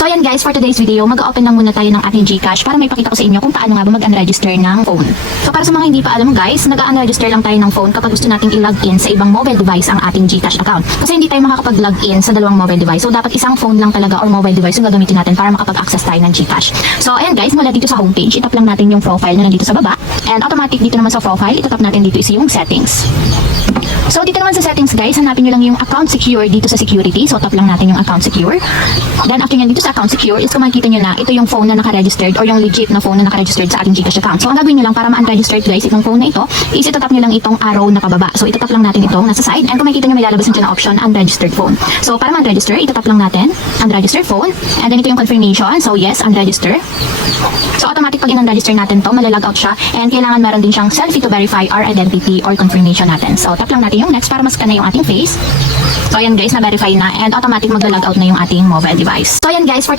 So ayan guys, for today's video, mag-open lang muna tayo ng ating GCash para may pakita ko sa inyo kung paano nga ba mag-unregister ng phone. So para sa mga hindi pa alam guys, nag-unregister lang tayo ng phone kapag gusto nating i-login sa ibang mobile device ang ating GCash account. Kasi hindi tayo makakapag-login sa dalawang mobile device. So dapat isang phone lang talaga or mobile device yung gagamitin natin para makapag-access tayo ng GCash. So ayan guys, mula dito sa homepage, itap lang natin yung profile na nandito sa baba. And automatic dito naman sa profile, itatap natin dito is yung settings. So dito naman sa settings guys, hanapin nyo lang yung account secure dito sa security. So tap lang natin yung account secure. Then after nyan dito sa account secure is kung makikita nyo na ito yung phone na naka-registered or yung legit na phone na naka-registered sa ating GCash account. So ang gagawin nyo lang para ma-unregistered guys itong phone na ito is itatap nyo lang itong arrow na pababa. So itatap lang natin itong nasa side and kung makikita nyo may lalabas dyan na option unregistered phone. So para ma-unregister, itatap lang natin unregistered phone and then ito yung confirmation. So yes, unregister. So automatic pag in-unregister natin to, malalag out siya and kailangan meron din siyang selfie to verify our identity or confirmation natin. So tap lang natin yung next para mas-scan na yung ating face. So ayan guys, na-verify na and automatic magla-log out na yung ating mobile device. So ayan guys, for